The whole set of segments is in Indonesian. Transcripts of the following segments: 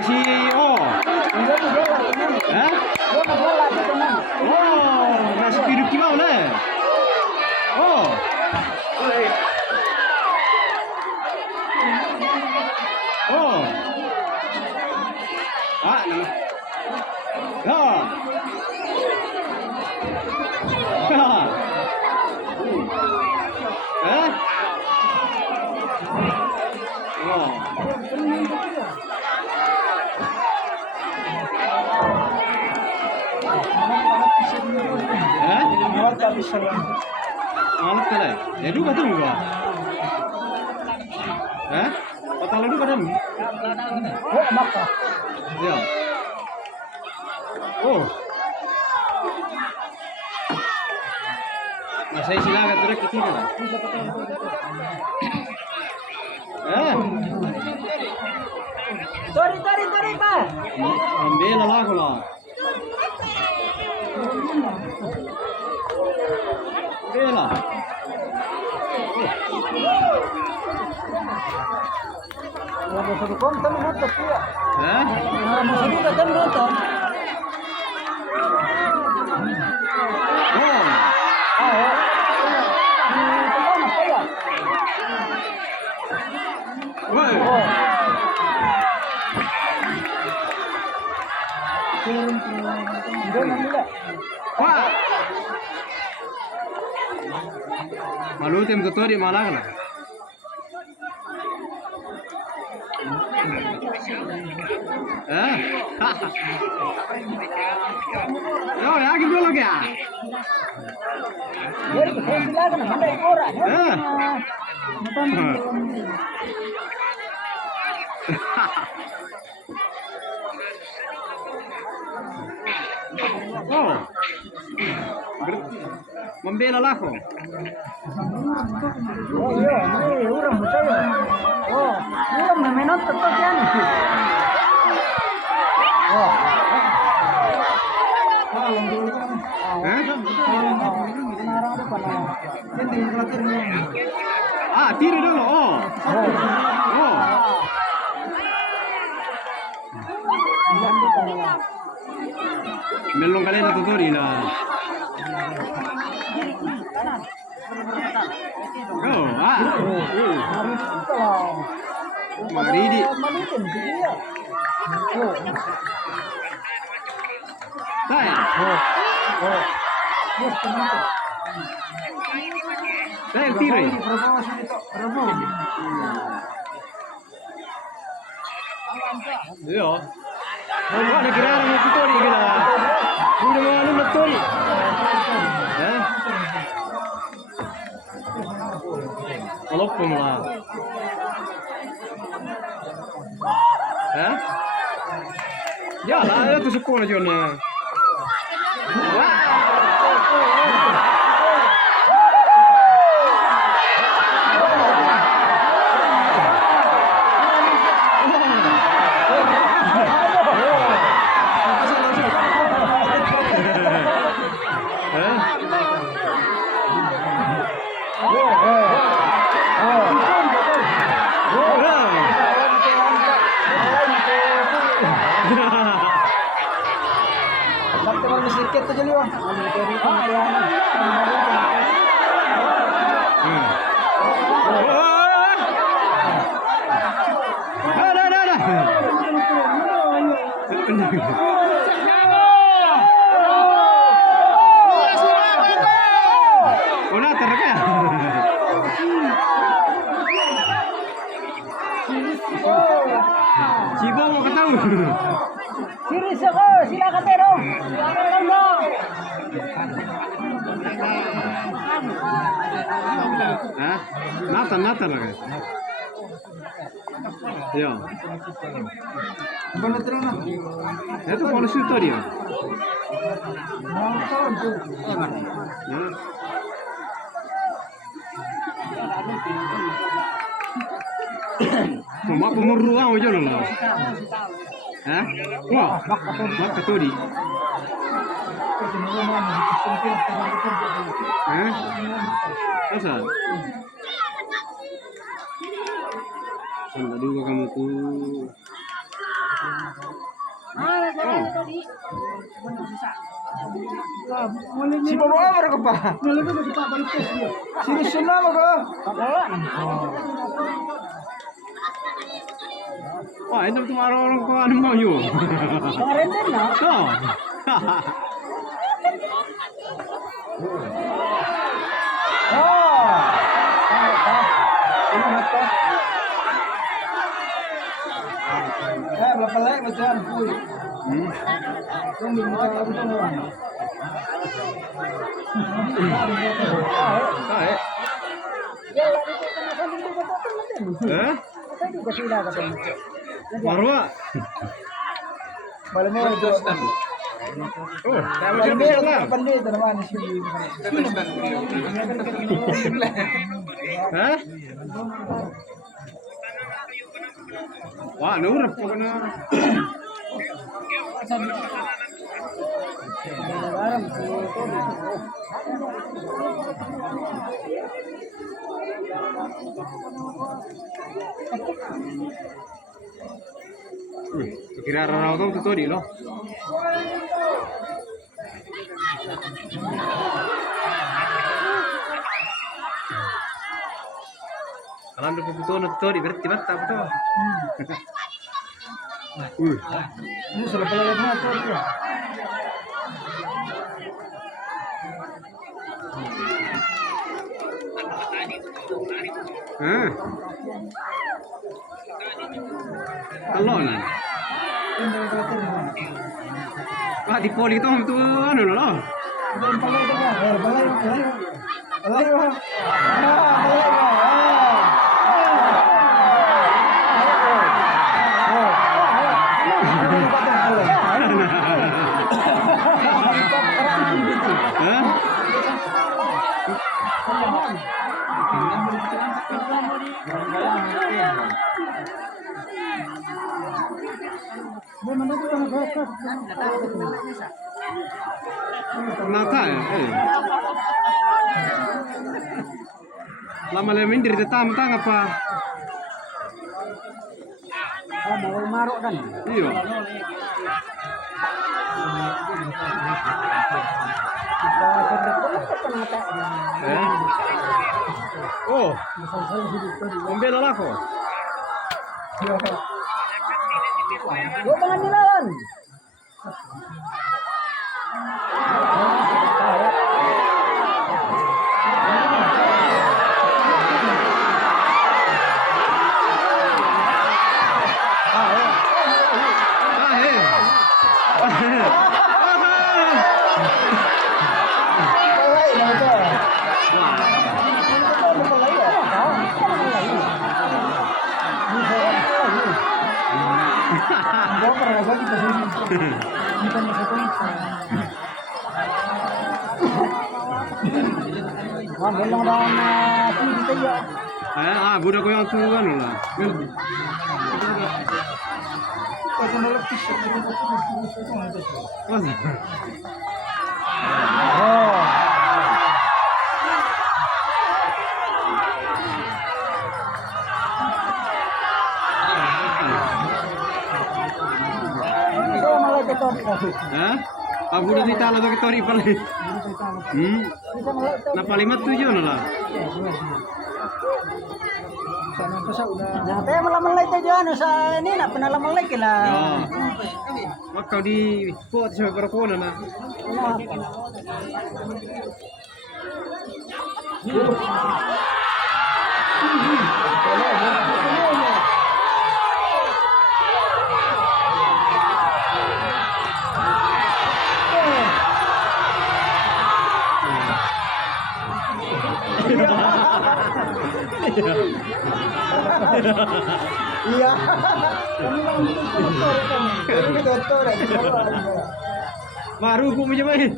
si oh. Oh, nasi biru kimau le. Oh. Oh. Ah, nama. Ya. Oh. Alat kale. Edu kata enggak? Kata edu kata enggak? Oh, maka. Ya. Oh. Masih silakan terus ke sini lah. Tori, Pak. Ambil lah aku lah. Bela. Kalau mau suruh kom, kami nonton dia. Kalau mau suruh kami nonton. Oh. Woi. Wah. Malu tem tutori malah lah. Yo, ya gitu loh ya. Silakan, mandai orang. Oh. Membela lah kok. Oh iya, ini orang percaya. Oh, orang namanya tetap kan. Oh. Ah, tiri dulu. Oh. Oh. Melong kalian atau tutori lah. Oh, Maridi. Saya. Saya tiri. Iya. Mau ada kira-kira mau tutori gila. Udah mau anu tutori. Walaupun lah. Ya lah, itu sekolah Jona. Sedikit aja liwa. Una terka. Cibo mau ketemu. Siri seko, silakan terong. Nata lah kan. Ya. Mana terong? Itu polisi itu dia. Mak pemeruang aja lah. Wah, mak keturi. Asal. Sampai dulu kamu tuh. Si bawa apa kau pa? Serius na mo ko? Wah, ini tuh orang kau anu mau yuk. Kemarin din na. Oh. Berapa lagi macam full. Kung di mo ka ito mo. Ah, eh? Marwa. Malam mo ito. Oh, tayo Malam mo siya lang. ito pandi ito naman si. Hah? Wah, nurep ko na. Aram si Tony. Kira raw daw to di lo. Kalau ada butuh to di berarti batta to. Ini sudah pala na ito. Hah? Kalau na. Wah, di poli to itu anu lo. Hah? Nata ya? Lama lemin dari tetangga apa? Mau marok kan? Iya. Oh, ambil lah kok. Yo tangan nilawan. Belum ada dito ya. Budak ko yung tuwan lah. Budak di talo to tori pala. Napalimat tujuh lah. Nah, tayo malamalay tayo dyan sa ini na pinalamalay kila. Wag kau di pot sa mikrofon na. Iya. Kami lang dito doktor. Baru aku punya main.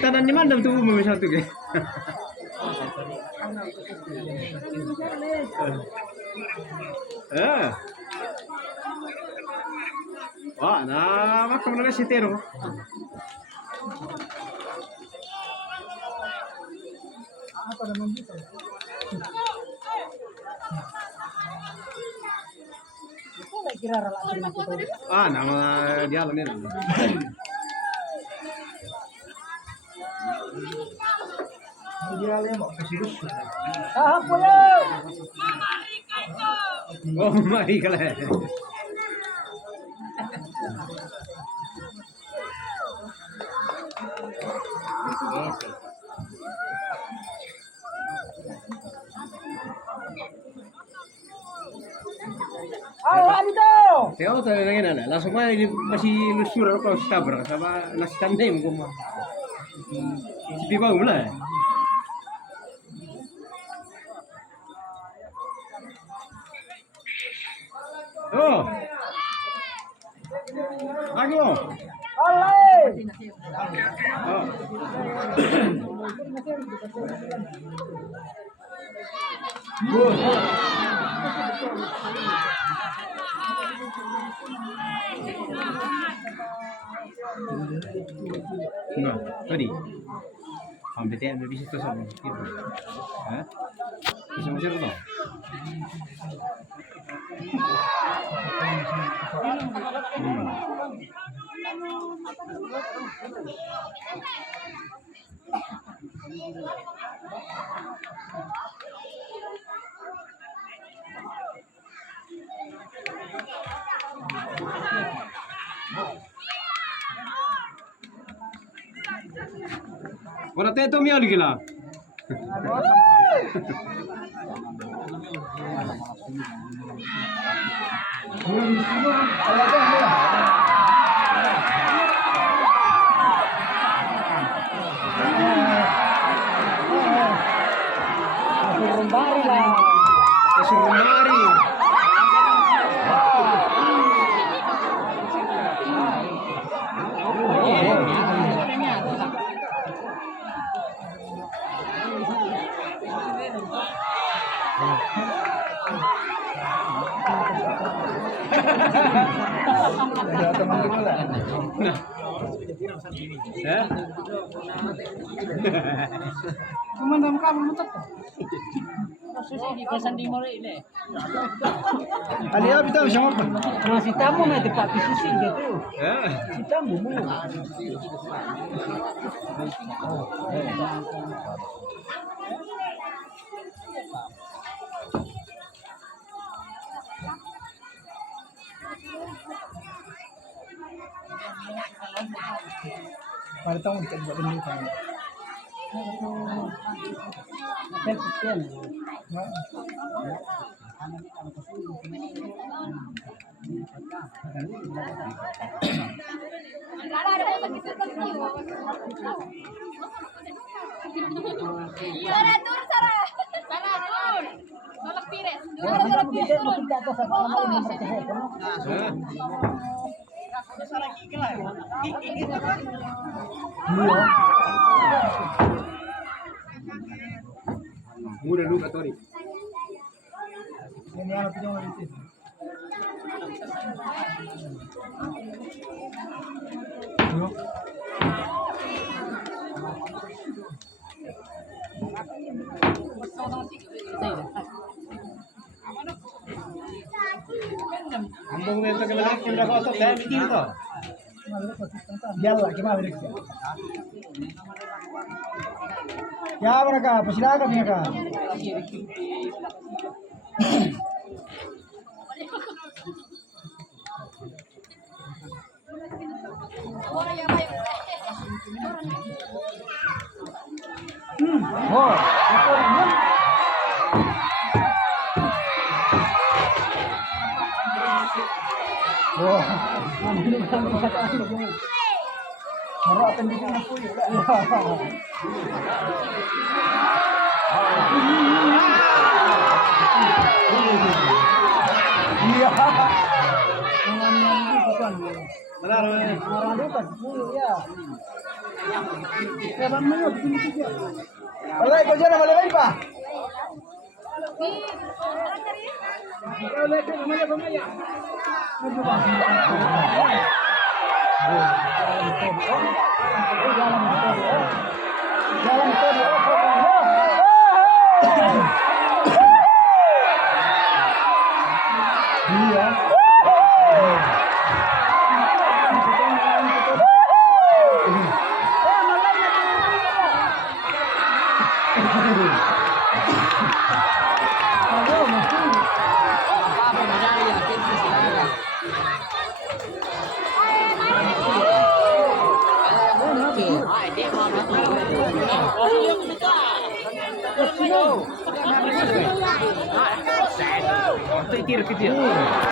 Tanan ni mana tu umum satu ke? Wah, nah, macam mana si Tero? Apa naman dito? kira relasi itu. Nama dia lo nih. Dia mau kasih. Apa ya? Oh, mari kalau. Tengok tu lagi nana, langsung aja masih lusur kalau stabrak sama nasi tandem gua mah. Sipi bau lah. Oh, lagi oh. Nah, tadi kompeten bisa tuh sama gitu. Hah? Bisa macam apa? Orang teh tu miau lagi lah. Rumbari lah. Rumbari. Kumandam kamu mutat. Ali apa tahu siapa? Masih tamu mah di Pak Susi gitu. Si tamu mu. Pada tahun kita buat ini kan. Sekian. Mudah dulu katori. Ini yang punya orang itu. Ambung itu kalau kita foto saya bikin itu. Yalla gimana mereka? Ya mereka, persilakan mereka. Oh, wah, marah pendidikan aku ya. Iya. Benar. Orang dekat, ya. Ya, namanya begini juga. Alright, kau jangan malah lagi, Pak. Iya. Itu itir kecil.